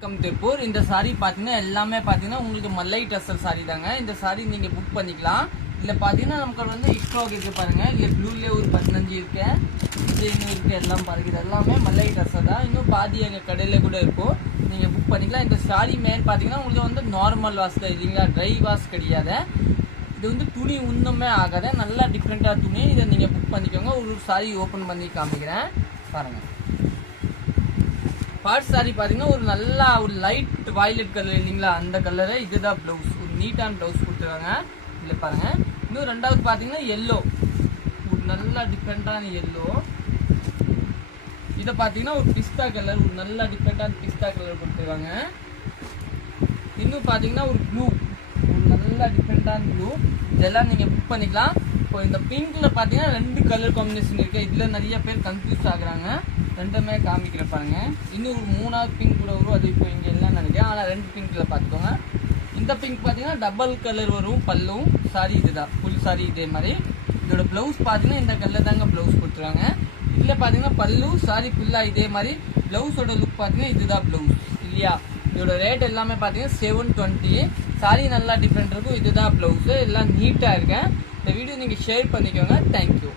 வணக்கம் திருப்பூர். இந்த சாரி பார்த்தீங்கன்னா எல்லாமே பார்த்தீங்கன்னா உங்களுக்கு மல்லை டசர் சாரி தாங்க. இந்த சாரி நீங்கள் புக் பண்ணிக்கலாம். இதில் பார்த்தீங்கன்னா நமக்கு வந்து இக்ரோக் இருக்குது பாருங்கள். இல்லை ப்ளூலேயே ஒரு 15 இருக்கு, இது இன்னும் இருக்குது. எல்லாம் பாருங்க, இது எல்லாமே மல்லை டசர் தான். இன்னும் பாதி எங்கள் கடையில் கூட இருக்கும். நீங்கள் புக் பண்ணிக்கலாம். இந்த சாரி மேல் பார்த்தீங்கன்னா உங்களுக்கு வந்து நார்மல் வாஷ் தான் இல்லைங்களா, ட்ரை வாஷ் கிடையாது. இது வந்து துணி ஒன்றுமே ஆகாத நல்லா டிஃப்ரெண்ட்டாக துணி. இதை நீங்கள் புக் பண்ணிக்கோங்க. ஒரு சாரி ஓப்பன் பண்ணி காமிக்கிறேன் பாருங்கள். பார்ட் சாரி பார்த்தீங்கன்னா ஒரு நல்லா ஒரு லைட் வயலட் கலர் இல்லைங்களா, அந்த கலரு. இதுதான் ப்ளவுஸ், ஒரு நீட்டான ப்ளவுஸ் கொடுத்துருவாங்க. இதில் பாருங்கள். இன்னும் ரெண்டாவது பார்த்தீங்கன்னா எல்லோ, ஒரு நல்லா டிஃப்ரெண்ட்டான எல்லோ. இதை பார்த்தீங்கன்னா ஒரு பிஸ்தா கலர், ஒரு நல்லா டிஃப்ரெண்ட்டான பிஸ்தா கலர் கொடுத்துருவாங்க. இன்னும் பார்த்தீங்கன்னா ஒரு ப்ளூ, ஒரு நல்லா டிஃப்ரெண்ட்டான ப்ளூ. இதெல்லாம் நீங்கள் புக் பண்ணிக்கலாம். இப்போ இந்த பிங்க்கில் பார்த்தீங்கன்னா 2 கலர் காம்பினேஷன் இருக்குது. இதில் நிறைய பேர் கன்ஃபியூஸ் ஆகுறாங்க. ரெண்டுமே காமிக்கிற பாருங்க. இன்னும் ஒரு 3வது பிங்க் கூட வரும், அது இப்போ இங்கே எல்லாம் நினைக்கிறேன். ஆனால் 2 பிங்க்ல பார்த்துக்கோங்க. இந்த பிங்க் பார்த்தீங்கன்னா டபுள் கலர் வரும் பல்லும். சாரி இதுதான் ஃபுல் சாரி இதே மாதிரி. இதோட ப்ளவுஸ் பார்த்தீங்கன்னா இந்த கலர் தாங்க ப்ளவுஸ் கொடுத்துருவாங்க. இதில் பார்த்தீங்கன்னா பல்லு சாரி ஃபுல்லாக இதே மாதிரி. ப்ளவுஸோட லுக் பார்த்தீங்கன்னா இதுதான் ப்ளவுஸ் இல்லையா. இதோட ரேட் எல்லாமே பார்த்தீங்கன்னா 720. சாரி நல்லா டிஃப்ரெண்ட் இருக்கும். இதுதான் ப்ளவுஸு, எல்லாம் நீட்டாக இருக்கேன். இந்த வீடியோ நீங்கள் ஷேர் பண்ணிக்கோங்க. தேங்க்யூ.